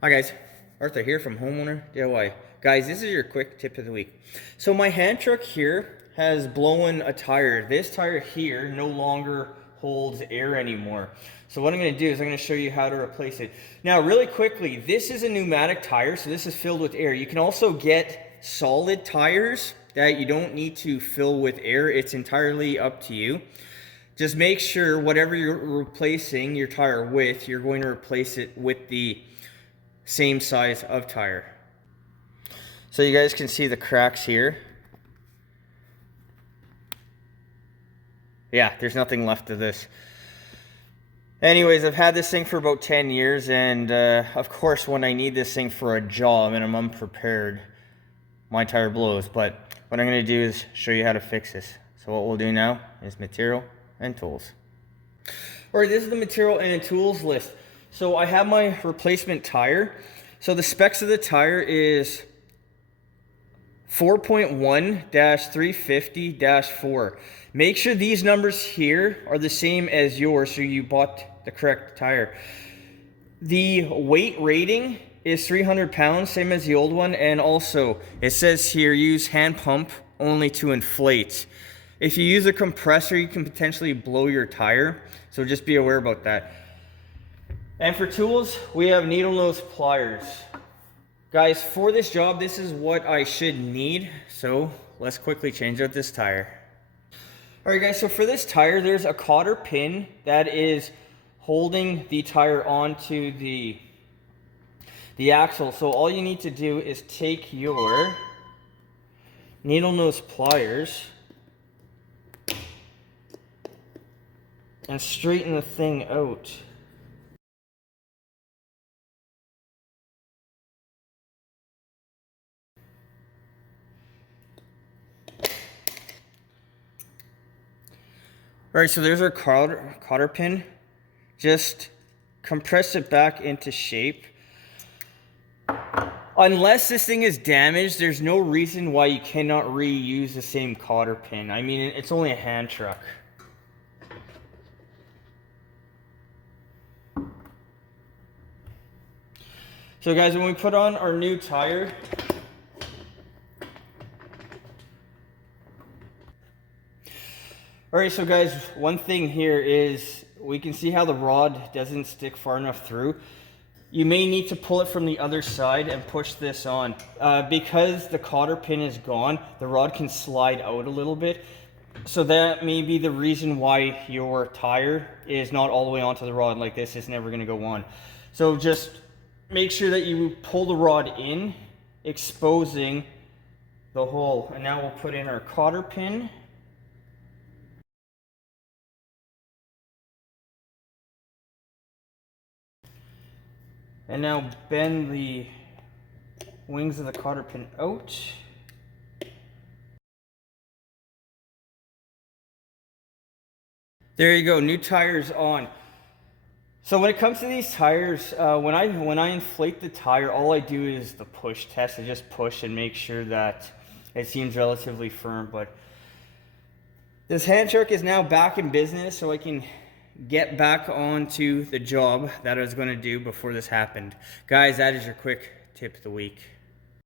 Hi guys, Arthur here from Homeowner DIY. Guys, this is your quick tip of the week. So my hand truck here has blown a tire. This tire here no longer holds air anymore. So what I'm going to do is I'm going to show you how to replace it. Now really quickly, this is a pneumatic tire, so this is filled with air. You can also get solid tires that you don't need to fill with air. It's entirely up to you. Just make sure whatever you're replacing your tire with, you're going to replace it with the same size of tire. So you guys can see the cracks here. Yeah, there's nothing left of this. Anyways, I've had this thing for about 10 years, and of course when I need this thing for a job and I'm unprepared, my tire blows. But what I'm going to do is show you how to fix this. So what we'll do now is material and tools. Alright, this is the material and tools list. So I have my replacement tire. So the specs of the tire is 4.1-350-4. Make sure these numbers here are the same as yours so you bought the correct tire. The weight rating is 300 pounds, same as the old one. And also it says here, use hand pump only to inflate. If you use a compressor, you can potentially blow your tire. So just be aware about that. And for tools, we have needle nose pliers. Guys, for this job, this is what I should need. So let's quickly change out this tire. All right, guys, so for this tire, there's a cotter pin that is holding the tire onto the axle. So all you need to do is take your needle nose pliers and straighten the thing out. All right, so there's our cotter pin. Just compress it back into shape. Unless this thing is damaged, there's no reason why you cannot reuse the same cotter pin. I mean, it's only a hand truck. So guys, when we put on our new tire, all right, so guys, one thing here is we can see how the rod doesn't stick far enough through. You may need to pull it from the other side and push this on. Because the cotter pin is gone, the rod can slide out a little bit. So that may be the reason why your tire is not all the way onto the rod like this. It's never gonna go on. So just make sure that you pull the rod in, exposing the hole. And now we'll put in our cotter pin. And now bend the wings of the cotter pin out. There you go, new tires on. So when it comes to these tires, when I inflate the tire, all I do is the push test. I just push and make sure that it seems relatively firm. But this hand truck is now back in business, so I can get back onto the job that I was going to do before this happened. Guys, that is your quick tip of the week.